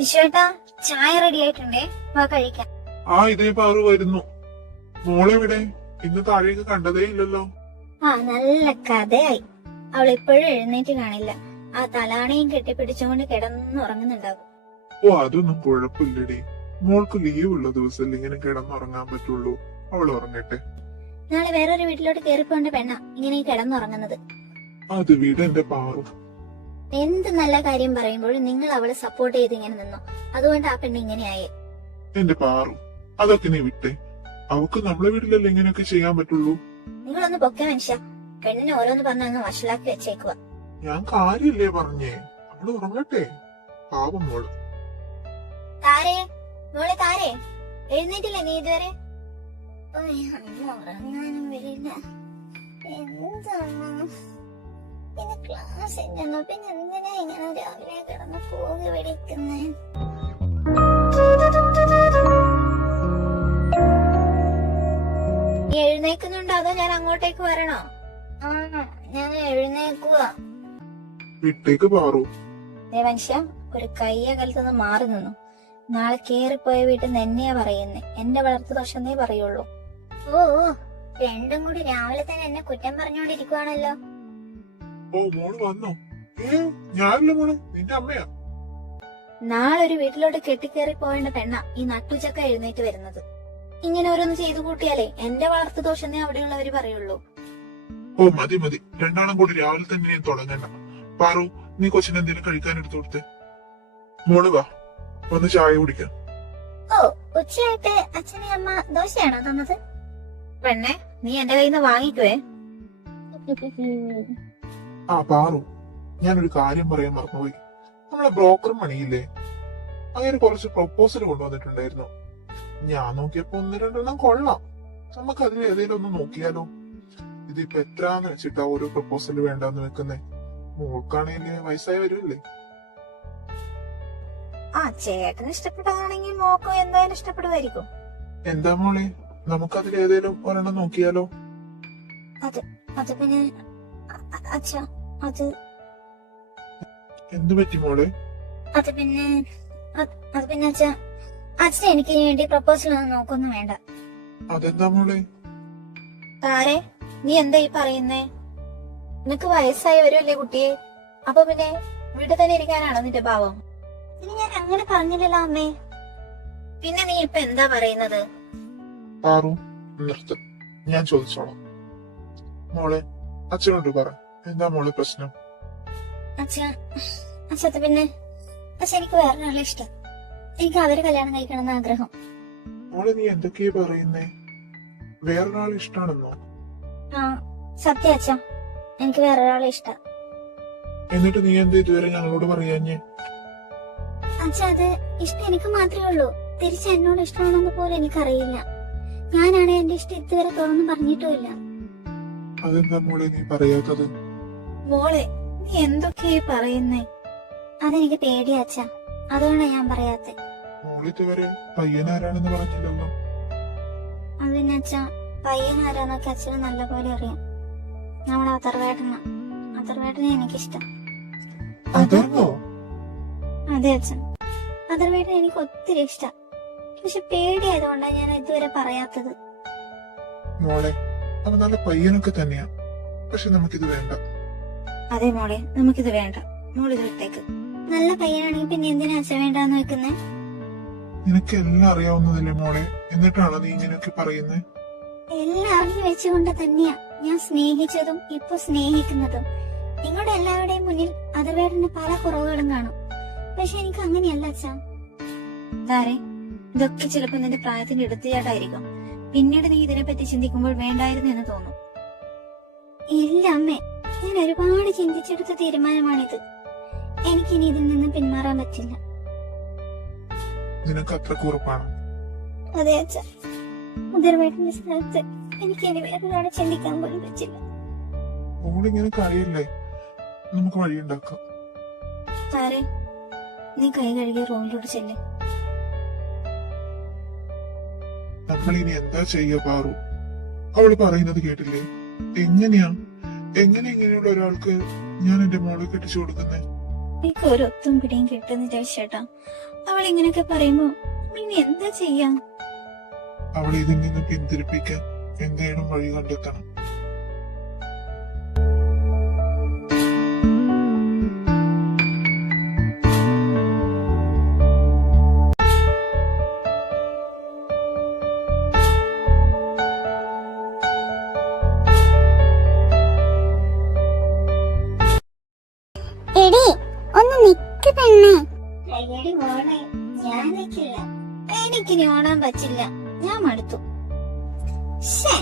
വിശ്വേട്ടാ, ചായ റെഡി ആയിട്ടുണ്ടേ, വാ കഴിക്കാം. ഇതേ പാറു വരുന്നു. മോളെവിടെ? ഇന്ന് താഴേക്ക് കണ്ടതേ ഇല്ലല്ലോ. നല്ല കഥയായി. അവൾ ഇപ്പോഴും എഴുന്നേറ്റ് കാണില്ല. ആ തലാണയും കെട്ടിപ്പിടിച്ചുകൊണ്ട് കിടന്നുറങ്ങുന്നുണ്ടാവും. അതൊന്നും കുഴപ്പമില്ലടി. മോൾക്ക് ലീവ് ഉള്ള ദിവസമല്ലേ ഇങ്ങനെ കിടന്നുറങ്ങാൻ പറ്റുള്ളൂ. അവൾ ഉറങ്ങട്ടെ. നാളെ വേറൊരു വീട്ടിലോട്ട് കേറിപ്പോണ്ട പെണ്ണ ഇങ്ങനെ കിടന്നുറങ്ങുന്നത്. അത് വീട് എന്റെ പാറു. എന്ത് നല്ല കാര്യം പറയുമ്പോഴും നിങ്ങൾ അവളെ സപ്പോർട്ട് ചെയ്ത് ഇങ്ങനെ നിന്നോ. അതുകൊണ്ട് ആ പെണ്ണ് ഇങ്ങനെയായേ. എന്റെ പാറു, അതൊക്കെ നീ വിട്ടേ. അവക്ക് നമ്മളെ വീട്ടിലല്ലേ ഇങ്ങനെയൊക്കെ ചെയ്യാൻ പറ്റുള്ളൂ. നിങ്ങളൊന്ന് പൊക്കെ മനുഷ്യ. പെണ്ണിനെ ഓരോന്ന് പറഞ്ഞ അങ്ങ് വഷളാക്കി വെച്ചേക്കുക. ഞാൻ കാര്യല്ലേ പറഞ്ഞേ. അവള് ഉറങ്ങട്ടെ. പാവം മോള്. താരേ, മോളെ താരേ, എഴുന്നേറ്റില്ലേ നീ ഇതുവരെ? ഉറങ്ങാനും വരില്ല. എന്താണ് പിന്നെ ക്ലാസ് ഇല്ലെന്നോ? പിന്നെ എന്തിനാ ഇങ്ങനെ രാവിലെ കിടന്ന് പോകി പിടിക്കുന്നേ? നീ എഴുന്നേക്കുന്നുണ്ടോ അതോ ഞാൻ അങ്ങോട്ടേക്ക് വരണോ? ഞാൻ എഴുന്നേക്കുക. വിട്ടേക്ക് പാറു. മനുഷ്യ, ഒരു കയ്യകലത്തുനിന്ന് മാറി നിന്നു. നാളെ കേറിപ്പോയ വീട്ടിൽ നിന്ന് എന്നെയാ പറയുന്നേ. എന്റെ വളർത്തു ദോഷന്നേ പറയുള്ളൂ. ഓ, രണ്ടും കൂടി രാവിലെ തന്നെ എന്നെ കുറ്റം പറഞ്ഞുകൊണ്ടിരിക്കുവാണല്ലോ. മോള് വന്നോ? ഞാനല്ല മോളെ, നിന്റെ അമ്മയാ. നാളെ ഒരു വീട്ടിലോട്ട് കെട്ടിക്കേറി പോവേണ്ട പെണ്ണ ഈ നട്ടുച്ചക്ക എഴുന്നേറ്റ് വരുന്നത്. ഇങ്ങനെ ഓരോന്ന് ചെയ്തു കൂട്ടിയാലേ എന്റെ വളർത്തു ദോഷന്നേ അവിടെയുള്ളവര് പറയുള്ളൂ. മതി മതി, രണ്ടാളും കൂടി രാവിലെ തന്നെ തുടങ്ങണ്ട. പാറു, നീ കൊച്ചിന് എന്തെങ്കിലും കഴിക്കാൻ എടുത്തു കൊടുത്തേ. മോള് വാ, ഒന്ന് ചായ കുടിക്കാം. ഉച്ചയായിട്ട് അച്ഛനെ അമ്മ ദോശയാണോ തന്നത്? പെണ്ണെ, നീ എന്റെ കയ്യിൽ നിന്ന് വാങ്ങിക്കുവേ. പാറു, ഞാനൊരു കാര്യം പറയാൻ മറന്നുപോയി. നമ്മളെ ബ്രോക്കർ മണിയില്ലേ, അങ്ങനെ കുറച്ച് പ്രൊപ്പോസൽ കൊണ്ടുവന്നിട്ടുണ്ടായിരുന്നു. ഞാൻ നോക്കിയപ്പോ 1-2 കൊള്ളാം. നമുക്ക് അതിൽ ഏതെങ്കിലും ഒന്ന് നോക്കിയാലോ? ഇതിപ്പോ എത്രാന്ന് വെച്ചിട്ടാ ഓരോ പ്രൊപ്പോസൽ വേണ്ടെന്ന് വെക്കുന്നേ. മോൾക്കാണേല് വയസ്സായി വരുമല്ലേ. ചേട്ടന് ഇഷ്ടപ്പെട്ടതാണെങ്കിൽ മോക്കോ എന്തായാലും ഇഷ്ടപ്പെടുമായിരിക്കും. എന്താ മോളെ, നമുക്കതിൽ ഏതെങ്കിലും ഒരെണ്ണം നോക്കിയാലോ? അത് പിന്നെ അച്ഛാ, അത് എന്തു പറ്റി മോളെ? അത് പിന്നെ അച്ഛാ, അച്ഛൻ എനിക്ക് വേണ്ടി പ്രപ്പോസൽ ഒന്നും നോക്കൊന്നും വേണ്ട. അതെന്താ മോളെ? താരെ, നീ എന്താ ഈ പറയുന്നേ? നിനക്ക് വയസ്സായി വരുമല്ലേ കുട്ടിയെ? അപ്പൊ പിന്നെ വീട്ടിൽ തന്നെ ഇരിക്കാനാണോ നിന്റെ ഭാവം? ഇനി ഞാൻ അങ്ങനെ പറഞ്ഞില്ലല്ലോ അമ്മേ. പിന്നെ നീ ഇപ്പൊ എന്താ പറയുന്നത്? പാറു, നിർത്ത്, ഞാൻ ചോദിച്ചോളാം. മോളെ, അച്ഛനോട് പറ, എന്താ മോളെ പ്രശ്നം? അച്ഛത് പിന്നെ എനിക്ക് വേറൊരാളെ ഇഷ്ടം. എനിക്ക് അവര് കല്യാണം കഴിക്കണമെന്ന് ആഗ്രഹം. മോളെ, നീ എന്തൊക്കെയാ പറയുന്നേ? വേറൊരാളെ ഇഷ്ടാണെന്നോ? സത്യം അച്ഛാ, എനിക്ക് വേറൊരാളെ ഇഷ്ടം. എന്നിട്ട് നീ എന്താ ഇതുവരെ ഞങ്ങളോട് പറയാഞ്ഞേ? അച്ഛാ, അത് ഇഷ്ടം എനിക്ക് മാത്രമേ ഉള്ളൂ. തിരിച്ച് എന്നോട് ഇഷ്ടമാണെന്ന് പോലും എനിക്കറിയില്ല. ഞാനാണ് എന്റെ ഇഷ്ടം ഇതുവരെ തുറന്നു പറഞ്ഞിട്ടുമില്ല. അതെന്താ മോളെ നീ പറയാത്തത്? മോളെ, നീ എന്തൊക്കെയാ പറയുന്നേ? അതെനിക്ക് പേടിയാ അച്ഛാ, അതുകൊണ്ടാ ഞാൻ പറയാത്തെ. മോളിതുവരെ പയ്യനാരാണെന്ന് പറഞ്ഞില്ലല്ലോ. അതിന് അച്ഛാ, പയ്യനാരാന്നൊക്കെ അച്ഛന് നല്ല പോലെ അറിയാം. നമ്മുടെ അതർവേട്ടനെ എനിക്കിഷ്ടം. അതെ അച്ഛൻ, അതർവേട്ടനെ എനിക്ക് ഒത്തിരി ഇഷ്ടം. പക്ഷെ പേടിയായതുകൊണ്ടാ ഞാൻ ഇതുവരെ പറയാത്തത്. മോളെ, അവൻ നല്ല പയ്യനൊക്കെ തന്നെയാ, പക്ഷെ നമുക്കിത് വേണ്ട. അതെ മോളെ, നമുക്കിത് വേണ്ട. മോളിത് വിട്ടേക്ക്. നല്ല പയ്യനാണെങ്കിൽ പിന്നെ എന്തിനാ അച്ഛൻ വേണ്ടാന്ന് വെക്കുന്നേ? നിനക്ക് എല്ലാം അറിയാവുന്നതല്ലേ മോളെ, എന്നിട്ടാണോ നീ ഇങ്ങനെയൊക്കെ പറയുന്നേ? എല്ലാം അറിഞ്ഞു വെച്ചുകൊണ്ട് തന്നെയാ ഞാൻ സ്നേഹിച്ചതും ഇപ്പൊ സ്നേഹിക്കുന്നതും. നിങ്ങളുടെ എല്ലാവരുടെയും മുന്നിൽ അതർവേട്ടന് പല കുറവുകളും കാണും, പക്ഷെ എനിക്ക് അങ്ങനെയല്ല അച്ഛാ. ഇതൊക്കെ ചിലപ്പോ നിന്റെ പ്രായത്തിന്റെ എടുത്തുചാട്ടായിരിക്കും. പിന്നീട് നീ ഇതിനെപ്പറ്റി ചിന്തിക്കുമ്പോൾ വേണ്ടായിരുന്നു എന്ന് തോന്നും. ഇല്ല അമ്മേ, ഞാൻ ഒരുപാട് ചിന്തിച്ചെടുത്ത തീരുമാനമാണിത്. എനിക്കിനി ഇതിൽ നിന്ന് പിന്മാറാൻ പറ്റില്ല. നിനക്ക് അത്ര കുറിപ്പാണ്? അതെ അച്ഛാ, അതർവേട്ടന്റെ സ്ഥലത്ത് എനിക്ക് ഇനി വേറൊരാളെ ചിന്തിക്കാൻ പോലും പറ്റില്ല. മോളിങ്ങനെ കഴിയില്ലേ, നമുക്ക് വഴിയുണ്ടാക്കാം. നീ കൈ കഴുകിയ റൂമിലോട്ട് ചെല്ലേ. നമ്മളിനി എന്താ ചെയ്യാ പാറു? അവള് പറയുന്നത് കേട്ടില്ലേ? എങ്ങനെയുള്ള ഒരാൾക്ക് ഞാൻ എന്റെ മോളെ കെട്ടിച്ചു കൊടുക്കുന്നേ? എനിക്ക് ഒരു ഒത്തും പിടിയും കിട്ടുന്നില്ല ചേട്ടാ. അവൾ ഇങ്ങനെയൊക്കെ പറയുമ്പോ ഇനി എന്താ ചെയ്യാ? അവളെ ഇതിൽ നിന്ന് പിന്തിരിപ്പിക്കാൻ എന്തെങ്കിലും വഴി കണ്ടെത്തണം. എടി ഒന്ന് നിക്ക് പെണ്ണേ. അയ്യടി മോളെ, ഞാൻ നിൽക്കില്ല. എനിക്കിനി ഓടാൻ പറ്റില്ല. ഞാൻ മടുത്തു. ശ്ശേ,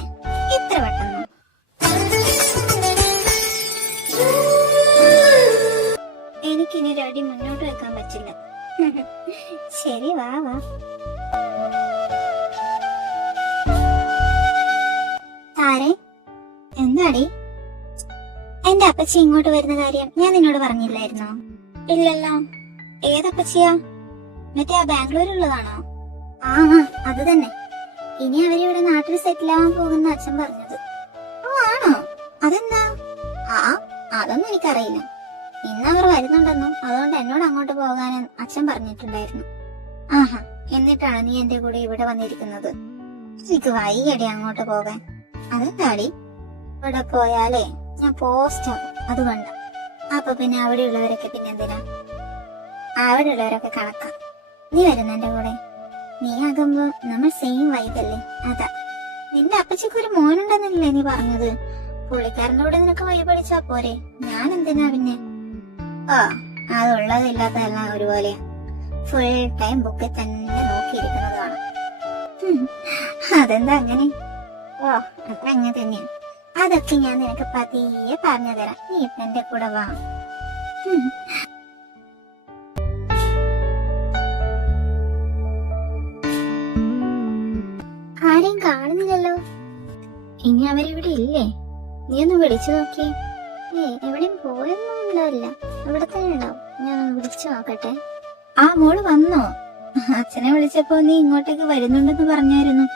ഇത്ര പെട്ടെന്ന്. എനിക്കിനി ഒരു അടി മുന്നോട്ട് വെക്കാൻ പറ്റില്ല. ശരി, വാ വാ. താരെ, എന്താടി? എന്റെ അപ്പച്ചി ഇങ്ങോട്ട് വരുന്ന കാര്യം ഞാൻ നിന്നോട് പറഞ്ഞില്ലായിരുന്നോ? ഇല്ലല്ലോ. ഏതപ്പച്ചിയാ? മറ്റേ ആ ബാംഗ്ലൂരുള്ളതാണോ? ആ, അത് തന്നെ. ഇനി അവരിവിടെ നാട്ടിൽ സെറ്റിൽ ആവാൻ പോകുന്ന അച്ഛൻ പറഞ്ഞത്. ഓ, ആണോ? അതെന്താ? ആ, അതൊന്നും എനിക്കറിയില്ല. ഇന്ന് അവർ വരുന്നുണ്ടെന്നും അതുകൊണ്ട് എന്നോട് അങ്ങോട്ട് പോകാനും അച്ഛൻ പറഞ്ഞിട്ടുണ്ടായിരുന്നു. ആഹാ, എന്നിട്ടാണ് നീ എന്റെ കൂടെ ഇവിടെ വന്നിരിക്കുന്നത്? എനിക്ക് വയ്യടി അങ്ങോട്ട് പോകാൻ. അതെന്താടി? ഇവിടെ പോയാലേ ഞാൻ പോസ്റ്റ് ആകും, അതുകൊണ്ട്. അപ്പൊ പിന്നെ അവിടെയുള്ളവരൊക്കെ പിന്നെന്തിനാ? അവിടെയുള്ളവരൊക്കെ കണക്കാം. നീ വരുന്ന എന്റെ കൂടെ? നീ ആകുമ്പോ നമ്മൾ സെയിം വൈബല്ലേ, അതാ. നിന്റെ അപ്പച്ചിക്ക് ഒരു മോനുണ്ടെന്നല്ലേ നീ പറഞ്ഞത്? പുള്ളിക്കാരന്റെ കൂടെ നിനക്ക് വഴി പഠിച്ചാ പോരെ? ഞാൻ എന്തിനാ പിന്നെ? ഓ, അതുള്ളതില്ലാത്തതെല്ലാം ഒരുപോലെയാ. ഫുൾ ടൈം ബുക്കിൽ തന്നെ നോക്കിയിരിക്കുന്നത് കാണാം. അതെന്താ അങ്ങനെ? ഓ, അതങ്ങനെ തന്നെയാ. അതൊക്കെ ഞാൻ നിനക്ക് പതിയെ പറഞ്ഞു തരാം. നീ ഇപ്പൊ എന്റെ കൂടെ വാ. ആരെയും കാണുന്നില്ലല്ലോ. ഇനി അവരിവിടെ ഇല്ലേ? നീ ഒന്ന് വിളിച്ചു നോക്കിയേ. എവിടെയും പോയൊന്നുമില്ല. ഇവിടെ തന്നെ ഉണ്ടാവും. ഞാൻ വിളിച്ചു നോക്കട്ടെ. ആ, മോള് വന്നോ? അച്ഛനെ വിളിച്ചപ്പോ നീ ഇങ്ങോട്ടേക്ക് വരുന്നുണ്ടെന്ന് പറഞ്ഞായിരുന്നു.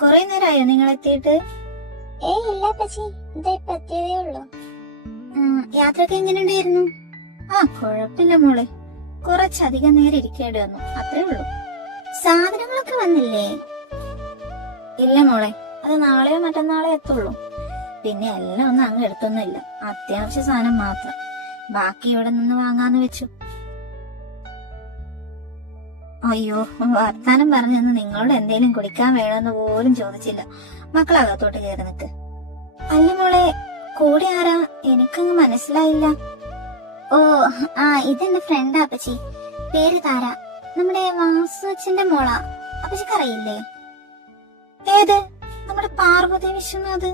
കൊറേ നേരമായോ നിങ്ങൾ എത്തിയിട്ട്? ഇല്ല പച്ചി, ഇപ്പൊ എത്തിയതേ ഉള്ളൂ. യാത്രയൊക്കെ എങ്ങനെയുണ്ടായിരുന്നു? ആ, കുഴപ്പമില്ല മോളെ. കുറച്ചധികം നേരം ഇരിക്കേണ്ടി വന്നു, അത്രേ ഉള്ളൂ. സാധനങ്ങളൊക്കെ വന്നില്ലേ? ഇല്ല മോളെ, അത് നാളെയോ മറ്റന്നാളോ എത്തുള്ളൂ. പിന്നെ എല്ലാം ഒന്നും അങ്ങ് എടുത്തൊന്നുമില്ല. അത്യാവശ്യ സാധനം മാത്രം. ബാക്കി ഇവിടെ നിന്ന് വാങ്ങാന്ന് വെച്ചു. അയ്യോ, വർത്താനം പറഞ്ഞെന്ന് നിങ്ങളോട് എന്തേലും കുടിക്കാൻ വേണമെന്ന് പോലും ചോദിച്ചില്ല. മക്കളകത്തോട്ട് കയറി നിക്ക്. അല്ല മോളെ, കൂടെ ആരാ? എനിക്കങ്ങ് മനസ്സിലായില്ല. ഓ, ഇതെന്റെ ഫ്രണ്ടാ അപ്പച്ചി. പേര് താര. നമ്മുടെ വാസുവച്ചന്റെ മോളാ. അപ്പച്ചിക്കറിയില്ലേ? ഏത്? നമ്മുടെ പാർവതി വിശ്വനാഥ്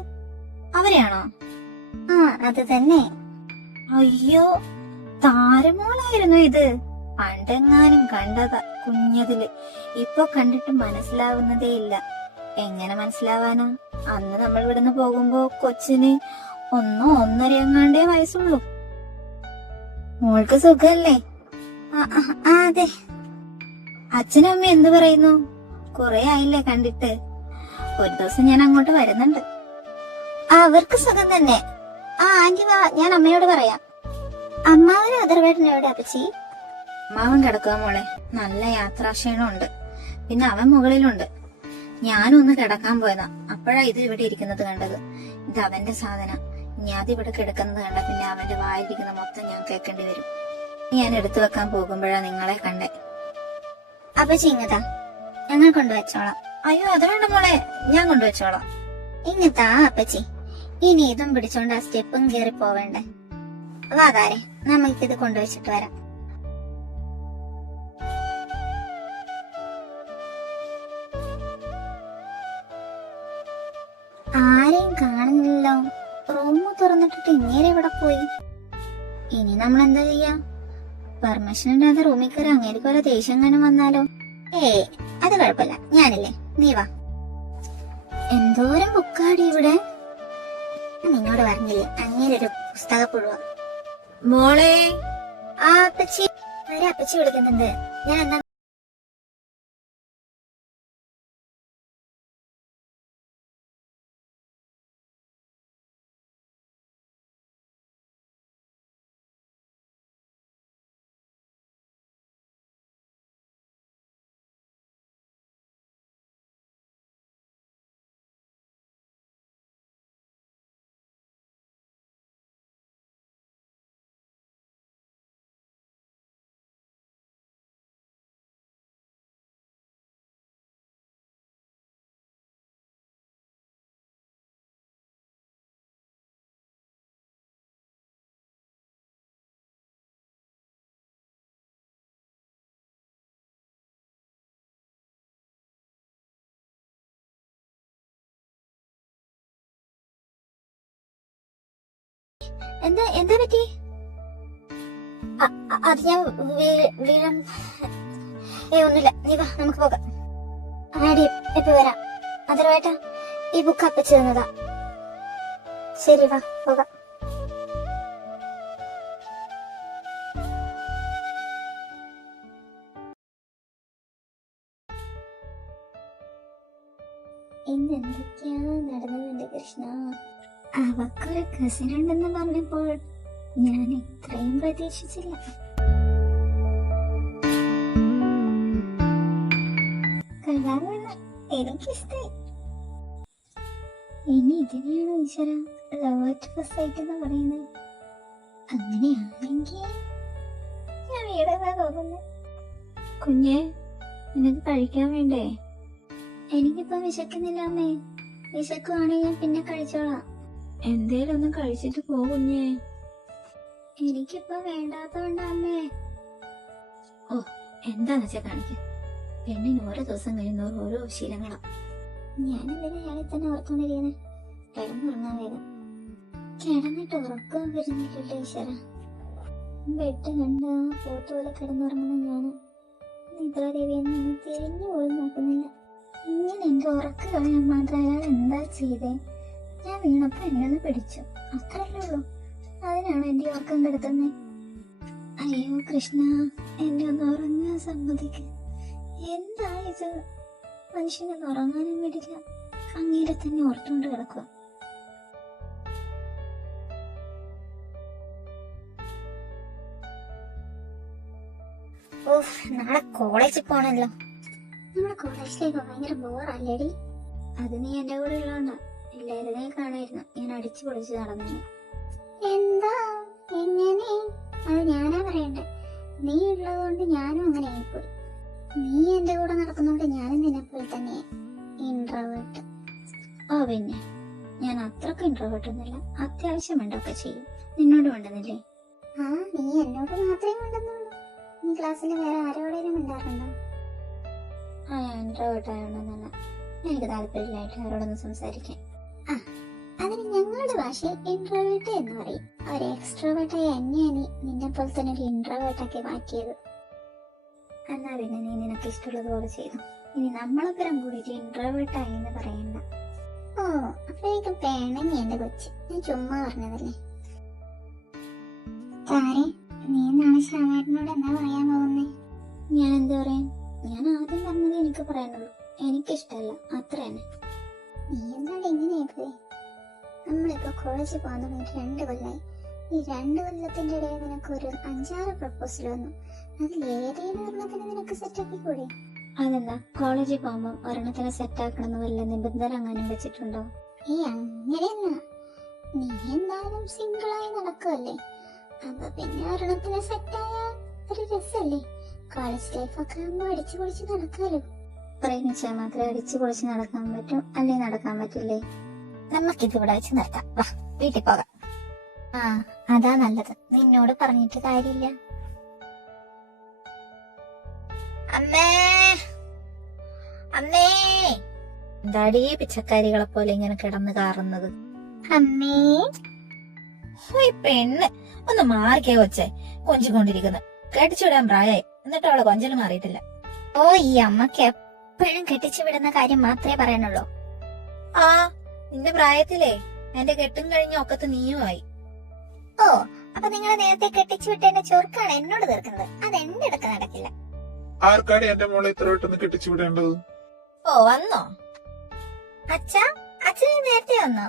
അവരെയാണോ? ആ, അത് തന്നെ. അയ്യോ, താരമോളായിരുന്നു ഇത്. പണ്ടെങ്ങാനും കണ്ടതാ കുഞ്ഞതില്. ഇപ്പൊ കണ്ടിട്ട് മനസ്സിലാവുന്നതേ ഇല്ല. എങ്ങനെ മനസ്സിലാവാനാ? അന്ന് നമ്മൾ ഇവിടുന്ന് പോകുമ്പോ കൊച്ചിന് 1 1.5 എങ്ങാണ്ടേ വയസ്സുള്ളൂ. മോൾക്ക് സുഖല്ലേ? അതെ. അച്ഛനും അമ്മ എന്ത് പറയുന്നു? കൊറേ ആയില്ലേ കണ്ടിട്ട്. ഒരു ദിവസം ഞാൻ അങ്ങോട്ട് വരുന്നുണ്ട്. അവർക്ക് സുഖം തന്നെ. ആന്റി വാ, ഞാൻ അമ്മയോട് പറയാം. അമ്മാവനും അതിർവേട്ടനോട് അപ്പച്ചി? അമ്മാവൻ കിടക്കുക മോളെ. നല്ല യാത്രാക്ഷീണമുണ്ട്. പിന്നെ അവൻ മുകളിലുണ്ട്. ഞാനും ഒന്ന് കിടക്കാൻ പോയതാ. അപ്പോഴാ ഇത് ഇവിടെ ഇരിക്കുന്നത് കണ്ടത്. ഇത് അവന്റെ സാധനം. ഞാൻ അതിവിടെ കിടക്കുന്നത് കണ്ട പിന്നെ അവന്റെ വായിരിക്കുന്ന മൊത്തം ഞാൻ കേൾക്കേണ്ടി വരും. ഞാൻ എടുത്തു വെക്കാൻ പോകുമ്പോഴാ നിങ്ങളെ കണ്ടേ. അപ്പച്ചി ഇങ്ങത്താ, ഞങ്ങൾ കൊണ്ടുവച്ചോളാം. അയ്യോ, അത് വേണ്ട മോളെ, ഞാൻ കൊണ്ടുവച്ചോളാം. ഇങ്ങത്താ അപ്പച്ചി. ഇനി ഇതും പിടിച്ചോണ്ട് ആ സ്റ്റെപ്പും കയറി പോവേണ്ടേ? വാതാരെ, നമുക്കിത് കൊണ്ടുവച്ചിട്ട് വരാം. ആരെയും കാണുന്നില്ലല്ലോ. റൂം തുറന്നിട്ടിട്ട് ഇങ്ങനെ ഇവിടെ പോയി. ഇനി നമ്മൾ എന്താ ചെയ്യാ? പെർമിഷൻ ഇല്ലാതെ റൂമിൽ കയറി അങ്ങേർക്ക് വരെ ദേഷ്യം കാണാൻ വന്നാലോ? അത് കുഴപ്പമില്ല, ഞാനില്ലേ, നീ വാ. എന്തോരം ബുക്കാടി ഇവിടെ. നിന്നോട് പറഞ്ഞില്ലേ അങ്ങേരൊരു പുസ്തക പുഴുവ. മോളെ, അപ്പച്ചി അപ്പച്ചി വിളിക്കുന്നുണ്ട്. ഞാൻ എന്താ എന്താ എന്താ പറ്റി? അത് ഞാൻ വീഴാൻ. ഒന്നുമില്ല, നീ വാ നമുക്ക് പോകാം. ആടി ഇപ്പൊ വരാം. അതരവേട്ടാ, ഈ ബുക്ക് അപ്പച്ചു തന്നതാ. ശരി വാ പോകാം. ഇന്ന് എന്തൊക്കെയാ നടന്നത് എന്റെ കൃഷ്ണ. അവക്കൊരു കസിൻ ഉണ്ടെന്ന് പറഞ്ഞപ്പോൾ ഞാൻ ഇത്രയും പ്രതീക്ഷിച്ചില്ല. എനിക്കിഷ്ടായി. ഇനി ഇതിനെയാണോ ഈശ്വര ലവ് അറ്റ് ഫസ്റ്റ് സൈറ്റ് എന്ന് പറയുന്നത്? അങ്ങനെയാണെങ്കിൽ ഞാൻ വീടെന്നാ തോന്നുന്നത്. കുഞ്ഞെ, നിനക്ക് കഴിക്കാൻ വേണ്ടേ? എനിക്കിപ്പോ വിശക്കുന്നില്ല അമ്മേ. വിശക്കുവാണെങ്കിൽ ഞാൻ പിന്നെ കഴിച്ചോളാം. എന്തേലും ഒന്ന് കഴിച്ചിട്ട് പോ കുഞ്ഞേ. എനിക്കിപ്പോ വേണ്ടാത്തോണ്ടാ അമ്മേ. ഓ, എന്താന്ന് വെച്ചാ കാണിക്ക. പെണ്ണിന് ഓരോ ദിവസം കഴിയുന്നവർ ഓരോ ശീലങ്ങളാ. ഞാനെന്തിനാ ഇയാളെ തന്നെ ഓർത്തോണ്ടിരിക്കുന്നത്? കിടന്നുറങ്ങാൻ വേഗം. കിടന്നിട്ട് ഉറക്കം വരുന്നില്ലല്ലോ ഈശ്വര. ബെഡ് കണ്ട പോത്തുപോലെ കിടന്നുറങ്ങുന്ന ഞാൻ നിദ്രാദേവിയെന്ന് തിരിഞ്ഞു പോലും നോക്കുന്നില്ല. ഇങ്ങനെ എന്റെ ഉറക്കം കളയാൻ മാത്രം അയാൾ എന്താ ചെയ്തേ? ഞാൻ വീണപ്പോ എന്നെ ഒന്ന് പിടിച്ചു, അത്രയല്ലേ ഉള്ളൂ. അതിനാണ് എന്റെ ഉറക്കം കെടുത്തുന്നേ. അയ്യോ കൃഷ്ണ, എന്നെ ഒന്ന് ഉറങ്ങാൻ സമ്മതിക്ക്. എന്താ ഇത്? മനുഷ്യനൊന്നും ഉറങ്ങാനും വിടില്ല. അങ്ങേരെ തന്നെ ഓർത്തുകൊണ്ട് കിടക്കുക. നാളെ കോളേജിൽ പോണല്ലോ. നമ്മുടെ കോളേജിലേക്ക് ഭയങ്കര ബോറല്ലേടി? അത് നീ എന്റെ കൂടെ ഉള്ളോണ്ടാ. എല്ലാവരുടെയും കാണായിരുന്നു ഞാൻ അടിച്ചു പൊളിച്ച് നടന്നേ. എന്താ എങ്ങനെ? അത് ഞാനാ പറയണ്ടേ. നീ ഉള്ളതുകൊണ്ട് ഞാനും അങ്ങനെ ആയിപ്പോയി. നീ എന്റെ കൂടെ നടക്കുന്നോണ്ട് ഞാനും നിന്നെപ്പോലെ തന്നെ ഇൻട്രോവേർട്ട്. ഓ പിന്നെ ഞാൻ അത്രക്ക് ഇൻട്രോവേർട്ട് ഒന്നുമില്ല. അത്യാവശ്യം വേണ്ടൊക്കെ ചെയ്യും. നിന്നോട് വേണ്ടെന്നില്ലേ? ആ, നീ എന്നോട് മാത്രമേ വേണ്ടെന്നുള്ളൂ. നീ ക്ലാസ്സിൽ വേറെ ആരോടേലും ഉണ്ടാറുണ്ടോ? ആ, ഞാൻ ഇൻട്രോവേർട്ട് ആയോണ്ടെന്നല്ല, എനിക്ക് താല്പര്യമില്ലായിട്ട് ആരോടൊന്നും സംസാരിക്കാൻ. ആ, അതിന് ഞങ്ങളുടെ ഭാഷയിൽ ഇൻട്രോവേർട്ട് എന്ന് പറയും. ഒരു എക്സ്ട്രോവേർട്ടായ എന്നെയാണ് നീ നിന്നെ പോലെ തന്നെ ഒരു ഇൻട്രോവേർട്ടാക്കി മാറ്റിയത്. എന്നാ പിന്നെ നീ നിനക്ക് ഇഷ്ടമുള്ളതുപോലെ ചെയ്തു. ഇനി നമ്മളൊപ്പരം കൂടിയിട്ട് ഇൻട്രോവേർട്ടായി എന്ന് പറയണ്ട. ഓ, അപ്പോഴേക്കും പേണങ്ങി എന്റെ കൊച്ച്. ഞാൻ ചുമ്മാ പറഞ്ഞതല്ലേ. താരെ, നീ നാളെ ശ്രാവേട്ടനോട് എന്താ പറയാൻ പോകുന്നേ? ഞാൻ എന്താ പറയാൻ? ഞാൻ ആദ്യം പറഞ്ഞത് എനിക്ക് പറയാനുള്ളൂ. എനിക്കിഷ്ടല്ല, അത്ര തന്നെ. നീ എന്താണ് ഇങ്ങനെയായിപ്പോയി? നമ്മളിപ്പോ കോളേജിൽ പോകാൻ തുടങ്ങിയിട്ട് 2 കൊല്ലായി. ഈ 2 കൊല്ലത്തിന്റെ ഇടയിൽ നിനക്ക് ഒരു 5-6 പ്രപ്പോസൽ വന്നു. അതിൽ ഏതെങ്കിലും ഒരെണ്ണത്തിന് നിനക്ക് സെറ്റാക്കി കൂടെ? അതെന്താ, കോളേജിൽ പോകുമ്പോ ഒരെണ്ണത്തിനെ സെറ്റാക്കണമെന്ന് വല്ല നിബന്ധന അങ്ങനെ വെച്ചിട്ടുണ്ടോ? അങ്ങനെയൊന്നാ. നീ എന്തായാലും സിംഗിളായി നടക്കുമല്ലേ, അപ്പൊ പിന്നെ ഒരെണ്ണത്തിനെ സെറ്റായ ഒരു രസല്ലേ? കോളേജ് ലൈഫ് ഒക്കെ ആകുമ്പോ അടിച്ചു പൊളിച്ച് നടക്കാലോ. പ്രേമിച്ചാൽ മാത്രമേ അടിച്ചു പൊളിച്ച് നടക്കാൻ പറ്റും, അല്ലേ നടക്കാൻ പറ്റില്ലേ? നമുക്കിത് ഇവിടെ വെച്ച് നിർത്താം. വാ, വീട്ടിൽ പോകാം. ആ, അതാ നല്ലത്. നിന്നോട് പറഞ്ഞിട്ട് കാര്യമില്ല. അമ്മേ, അമ്മേ, എന്താടീ പിച്ചക്കാരികളെ പോലെ ഇങ്ങനെ കിടന്ന് കാറുന്നത്? അമ്മേ, പെണ്ണ് ഒന്ന് മാറിക്കേ കൊച്ചേ. കൊഞ്ചിക്കൊണ്ടിരിക്കുന്നത് കെട്ടിച്ചുവിടാൻ പ്രായമായി, എന്നിട്ട് അവളെ കൊഞ്ചല് മാറിയിട്ടില്ല. ഓ, ഈ അമ്മക്ക് എപ്പോഴും കെട്ടിച്ചു വിടുന്ന കാര്യം മാത്രമേ പറയാനുള്ളൂ. ആ, നിന്റെ പ്രായത്തിലേ എന്റെ കെട്ടും കഴിഞ്ഞ ഒക്കത്ത് നീയുമായി. ഓ, അപ്പൊ നിങ്ങൾ നേരത്തെ കെട്ടിച്ചു വിട്ടതിന്റെ ചൊറുക്കാണ് എന്നോട് തീർക്കുന്നത്. അത് എന്റെ അടുത്ത് നടക്കില്ല. ആർക്കാടി എന്റെ മോളെ ഇത്ര പെട്ടെന്ന് കെട്ടിച്ചു വിടേണ്ടത്? ഓ, വന്നോ അച്ഛാ? അച്ഛന് നേരത്തെ വന്നോ?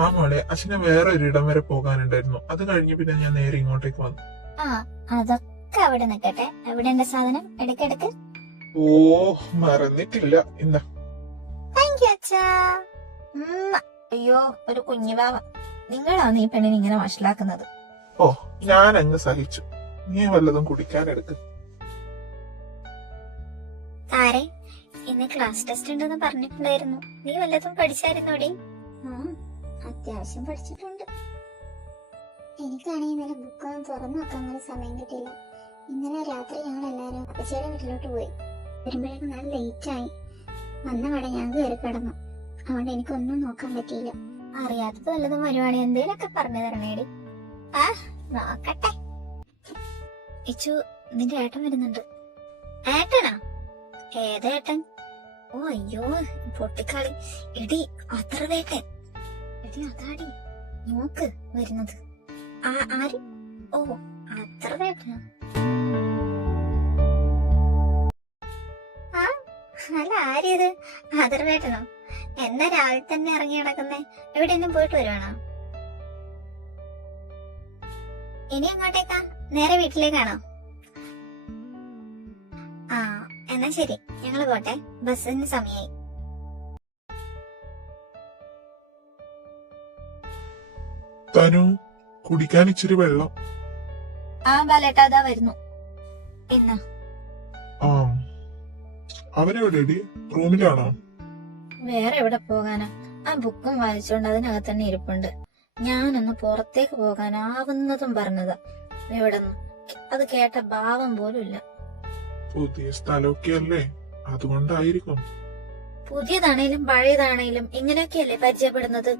ആ മോളെ, അച്ഛന് വേറെ ഒരിടം വരെ പോകാനുണ്ടായിരുന്നു. അത് കഴിഞ്ഞ് പിന്നെ ഞാൻ നേരെ ഇങ്ങോട്ടേക്ക് വന്നു. ആ, അതൊക്കെ അവിടെ നിക്കട്ടെ. എവിടെ എന്റെ സാധനം? എടുക്കെടുക്ക്. ഓ, മറന്നിട്ടില്ല. ഇന്നാ. താങ്ക് യു അച്ഛാ. അയ്യോ, ഒരു കുഞ്ഞുവാവ. നിങ്ങളാണ് ഈ പെണ്ണിനെ ഇങ്ങനെ വഷളാക്കുന്നത്. ഓ, ഞാൻ അങ്ങ് സഹിച്ചു. നീ വല്ലതും കുടിക്കാനെടുക്ക്. താരെ, ഇന്ന് ക്ലാസ് ടെസ്റ്റ് ഉണ്ടെന്ന് പറഞ്ഞിട്ടുണ്ടായിരുന്നു. നീ വല്ലതും പഠിച്ചായിരുന്നോടി? അത്യാവശ്യം പഠിച്ചിട്ടുണ്ട്. എനിക്കാണെങ്കിൽ ഇന്നലെ ബുക്കൊന്നും തുറന്നു നോക്കാൻ വരെ സമയം കിട്ടിയില്ല. ഇന്നലെ രാത്രി ഞങ്ങൾ എല്ലാരും അപ്പച്ചയുടെ വീട്ടിലോട്ട് പോയി. വരുമ്പോഴേക്കും നല്ല ലേറ്റ് ആയി. വന്ന വടെ ഞാൻ കയറി കിടന്നു. അതുകൊണ്ട് എനിക്കൊന്നും നോക്കാൻ പറ്റിയില്ല. അറിയാത്തത് വല്ലതും വരുവാണെങ്കിൽ എന്തേലൊക്കെ പറഞ്ഞു തരണേടി. ആ നോക്കട്ടെ. ഇച്ചു, നിന്റെ ഏട്ടൻ വരുന്നുണ്ട്. ഏട്ടനാ? ഏതേട്ടൻ? ഓ അയ്യോ, പൊട്ടിക്കാളി. എടി അത്രവേട്ടൻ. എടി അതാടി, നോക്ക് വരുന്നത്. ആര്? ഓ അത്രവേട്ടനാ? ആ അല്ല, ആരിത്? അതർവേട്ടനോ? എന്താ രാവിലെ തന്നെ ഇറങ്ങി നടക്കുന്നേ? എവിടെയെങ്കിലും പോയിട്ട് വരുവാണോ? ഇനി എങ്ങോട്ടേക്കാ? നേരെ വീട്ടിലേക്കാണോ? ആ എന്നാ ശരി, ഞങ്ങള് പോട്ടെ, ബസ്സിന് സമയായി. തനു, കുടിക്കാൻ ഇച്ചിരി വെള്ളം. ആ ബാലേട്ടാ, അതാ വരുന്നു. എന്നാ ആ, അവനെവിടെടി? റൂമിലാണോ? വേറെ എവിടെ പോകാനാ? ആ ബുക്കും വായിച്ചോണ്ട് അതിനകത്ത് തന്നെ ഇരിപ്പുണ്ട്. ഞാനൊന്ന് പുറത്തേക്ക് പോകാനാവുന്നതും പറഞ്ഞതാ. എവിടെന്ന് അത് കേട്ട ഭാവം പോലും ഇല്ല. പുതിയ സ്ഥലമൊക്കെ അല്ലേ, അതുകൊണ്ടായിരിക്കും. പുതിയതാണേലും പഴയതാണേലും ഇങ്ങനെയൊക്കെയല്ലേ പരിചയപ്പെടുന്നത്.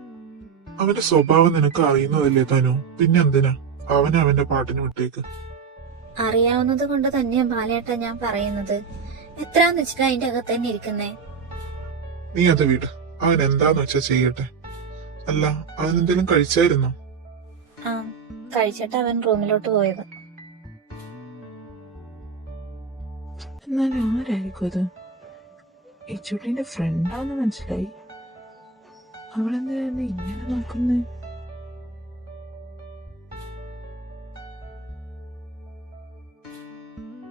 അവന്റെ സ്വഭാവം നിനക്ക് അറിയുന്നതല്ലേ തനു, പിന്നെന്തിനാ അവന്റെ പാട്ടിന് വിട്ടേക്ക്. അറിയാവുന്നത് കൊണ്ട് തന്നെയാ ബാലേട്ട ഞാൻ പറയുന്നത്. എത്രാന്ന് വെച്ചിട്ടാ അതിന്റെ അകത്ത് തന്നെ ഇരിക്കുന്നേ. നീ അത് വിട്, അവൻ എന്താന്ന് വെച്ചാ ചെയ്യട്ടെ. അല്ല, അവൻ എന്തെങ്കിലും കഴിച്ചായിരുന്നോ? ആ കഴിച്ചിട്ട് അവൻ റൂമിലോട്ട് പോയത്. എന്നാലും ആരായിരിക്കും അത്? ഈ ചുട്ടിന്റെ ഫ്രണ്ടാന്ന് മനസ്സിലായി. അവളെന്തായിരുന്നു ഇങ്ങനെ നോക്കുന്നേ?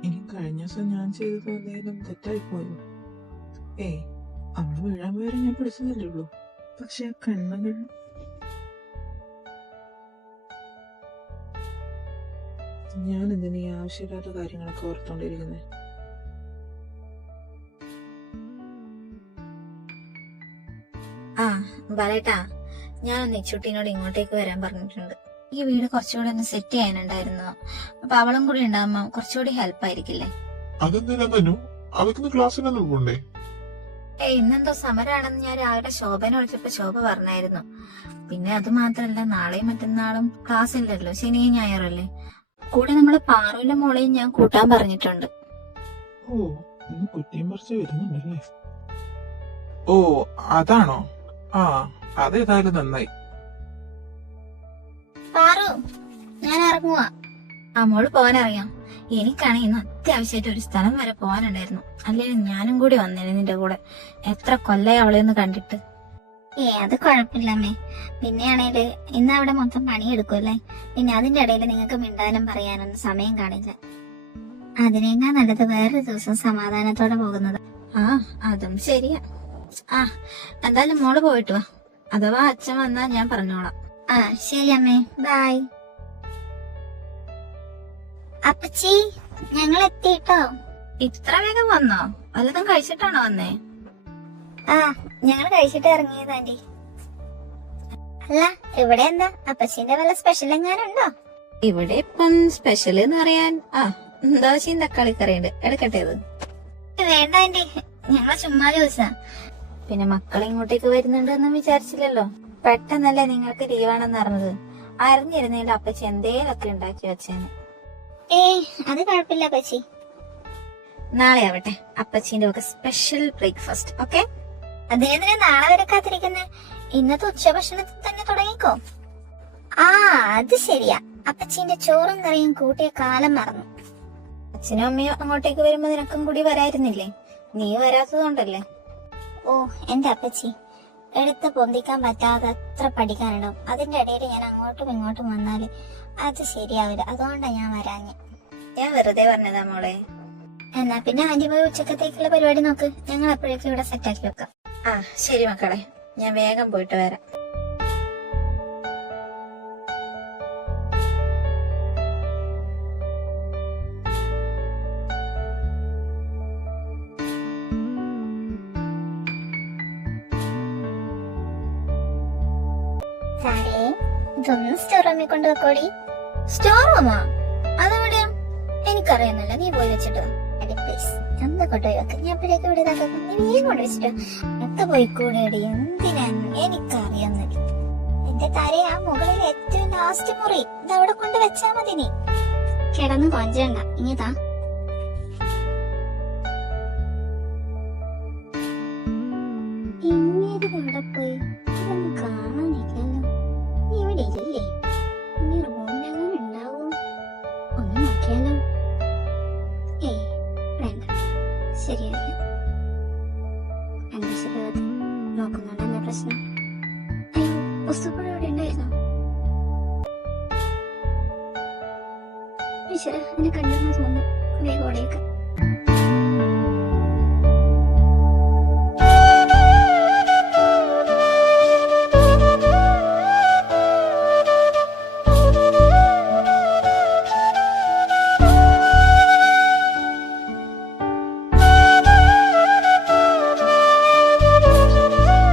ഇനി കഴിഞ്ഞ ദിവസം ഞാൻ ചെയ്തത് എന്തെങ്കിലും തെറ്റായി പോയോ? ഏയ്, അവള് വീഴാൻ വരെ ഞാൻ പിടിച്ചതല്ലേ ഉള്ളൂ. പക്ഷെ ആ കണ്ണുകൾ, ഞാൻ എന്തിനാ ഈ ആവശ്യമില്ലാത്ത കാര്യങ്ങളൊക്കെ ഓർത്തോണ്ടിരിക്കുന്നത്? ആ ബാലേട്ടാ, ഞാൻ നെച്ചുട്ടിനോട് ഇങ്ങോട്ടേക്ക് വരാൻ പറഞ്ഞിട്ടുണ്ട്. ഈ വീട് കുറച്ചുകൂടി ഒന്ന് സെറ്റ് ചെയ്യാനുണ്ടായിരുന്നു. അപ്പൊ അവളും കൂടി ഉണ്ടാവുമ്പോ കുറച്ചുകൂടി ഹെൽപ്പ് ആയിരിക്കില്ലേ? അതെന്തിനാ തനു? അവർക്ക് ക്ലാസ്സിലൊന്നും പോണ്ടേ? ഇന്നെന്തോ സമരാണെന്ന് ഞാൻ രാവിലെ ശോഭനെ വിളിച്ചപ്പോ ശോഭ പറഞ്ഞായിരുന്നു. പിന്നെ അത് മാത്രല്ല, നാളെയും മറ്റന്നാളും ക്ലാസ് ഇല്ലല്ലോ, ശനിയും ഞായറല്ലേ. കൂടെ നമ്മള് പാറുവിന്റെ മോളെയും ഞാൻ കൂട്ടാൻ പറഞ്ഞിട്ടുണ്ട്. ഓ, ഇന്ന് കുറ്റിയും പറിച്ച് വരുന്നുണ്ടല്ലേ? ഓ അതാണോ? ആ, അതേതായാലും നന്നായി. പാറു, ഞാൻ ഇറങ്ങുവാ. ആ മോള് പോകാനറിയാം. എനിക്കാണ് ഇന്ന് അത്യാവശ്യമായിട്ട് ഒരു സ്ഥലം വരെ പോകാനുണ്ടായിരുന്നു. അല്ലെങ്കിൽ ഞാനും കൂടി വന്നേനെ നിന്റെ കൂടെ. എത്ര കൊല്ലായി അവളെ ഒന്ന് കണ്ടിട്ട്. അത് കുഴപ്പമില്ലമ്മേ. പിന്നെയാണേല് ഇന്ന് അവിടെ മൊത്തം പണിയെടുക്കുമല്ലേ, പിന്നെ അതിന്റെ ഇടയിൽ നിങ്ങൾക്ക് മിണ്ടാനും പറയാനൊന്നും സമയം കാണില്ല. അതിനേക്കാൾ നല്ലത് വേറൊരു ദിവസം സമാധാനത്തോടെ പോകുന്നത്. ആ അതും ശരിയാ. ആ എന്തായാലും മോള് പോയിട്ട് വാ. അഥവാ അച്ഛൻ വന്നാ ഞാൻ പറഞ്ഞോളാം. ആ ശരി അമ്മേ, ബൈ. അപ്പച്ചി, ഞങ്ങൾ എത്തിട്ടോ. ഇത്ര വേഗം വന്നോ? വല്ലതും കഴിച്ചിട്ടാണോ വന്നേ? ആ, ഞങ്ങൾ കഴിച്ചിട്ട് ഇറങ്ങിയത് ആന്റി. അല്ല, ഇവിടെ എന്താ അപ്പച്ചിന്റെ വല്ല സ്പെഷ്യൽ എങ്ങാനുണ്ടോ? ഇവിടെ ഇപ്പം സ്പെഷ്യൽ എന്ന് പറയാൻ ദോശയും തക്കാളിക്കറിയുണ്ട്. എടുക്കട്ടെ അത്? വേണ്ട ആന്റി, ഞങ്ങൾ ചുമ്മാ ചോദിച്ചാ. പിന്നെ മക്കൾ ഇങ്ങോട്ടേക്ക് വരുന്നുണ്ടെന്ന് വിചാരിച്ചില്ലല്ലോ. പെട്ടെന്നല്ലേ നിങ്ങൾക്ക് ലീവാണെന്ന് അറിഞ്ഞത്. അറിഞ്ഞിരുന്നേലും അപ്പച്ചി എന്തേലൊക്കെ ഉണ്ടാക്കി വെച്ചേന്. അത് കുഴപ്പമില്ല അപ്പച്ചി. നാളെ ആവട്ടെ അപ്പച്ചിന്റെ ഒക്കെ സ്പെഷ്യൽ ബ്രേക്ക്ഫാസ്റ്റ്. ഓക്കെ? അദ്ദേഹത്തിന് നാളെ വരെ കാത്തിരിക്കുന്ന ഇന്നത്തെ ഉച്ചഭക്ഷണത്തിൽ തന്നെ തുടങ്ങിക്കോ. ആ അത് ശരിയാ, അപ്പച്ചിന്റെ ചോറും കറിയും കൂട്ടിയ കാലം മറന്നു. അച്ഛനും അമ്മയും അങ്ങോട്ടേക്ക് വരുമ്പോ നിനക്കും കൂടി വരായിരുന്നില്ലേ? നീ വരാത്തതുകൊണ്ടല്ലേ. ഓ എന്റെ അപ്പച്ചി, എടുത്ത് പൊന്തിക്കാൻ പറ്റാതെ അത്ര പഠിക്കാനുണ്ടാവും. അതിന്റെ ഇടയിൽ ഞാൻ അങ്ങോട്ടും ഇങ്ങോട്ടും വന്നാല് അത് ശരിയാവില്ല. അതുകൊണ്ടാ ഞാൻ വരാഞ്ഞ്. ഞാൻ വെറുതെ പറഞ്ഞതാ മോളെ. എന്നാ പിന്നെ ആന്റി പോയി ഉച്ചക്കത്തേക്കുള്ള പരിപാടി നോക്ക്. ഞങ്ങൾ അപ്പോഴേക്കും ഇവിടെ സെറ്റാക്കി വെക്കാം. ആ ശരി മക്കളെ, ഞാൻ വേഗം പോയിട്ട് വരാം. ഇതൊന്നും സ്റ്റോർ റൂമിൽ കൊണ്ട് വെക്കോടി. സ്റ്റോർ റൂമോ? അതെവിടെയാ? എനിക്കറിയുന്നില്ല, നീ പോയി വെച്ചിട്ട് പ്ലീസ്. എന്താ കൊണ്ടുപോയി വെക്ക, ഞാൻ അപ്പോഴേക്കും ഇവിടെ നീ വേഗം കൊണ്ട് വെച്ചിട്ട് ഒക്കെ പോയി കൂടെയടി. എന്തിനാന്ന് എനിക്കറിയാന്നില്ല. എന്റെ താരെ ആ മുകളിൽ ഏറ്റവും ലാസ്റ്റ് മുറി ഇതവിടെ കൊണ്ട് വെച്ചാ മതി നീ. കിടന്ന് കൊഞ്ചണ്ട, ഇനിതാ. ഇങ്ങനെ ഇവിടെ പോയി ഇതൊന്നും കാണാനില്ലല്ലോ. നീ ഇവിടെ ഇല്ലേ? ഇനി റൂമിലെങ്ങനെ ഉണ്ടാവും? ഒന്ന് നോക്കിയാലോ? ഏയ് വേണ്ട, ശരിയല്ല. എന്താ ശരിയാതെ നോക്കുന്നുണ്ടെന്ന പ്രശ്നം? അയ്യോ, പുസ്തകം ഇവിടെ ഉണ്ടായിരുന്നോ? ഈശ്വര, അതിനെ കണ്ടെന്ന് തോന്നുന്നു. വേഗം ഓടിയേക്കാം.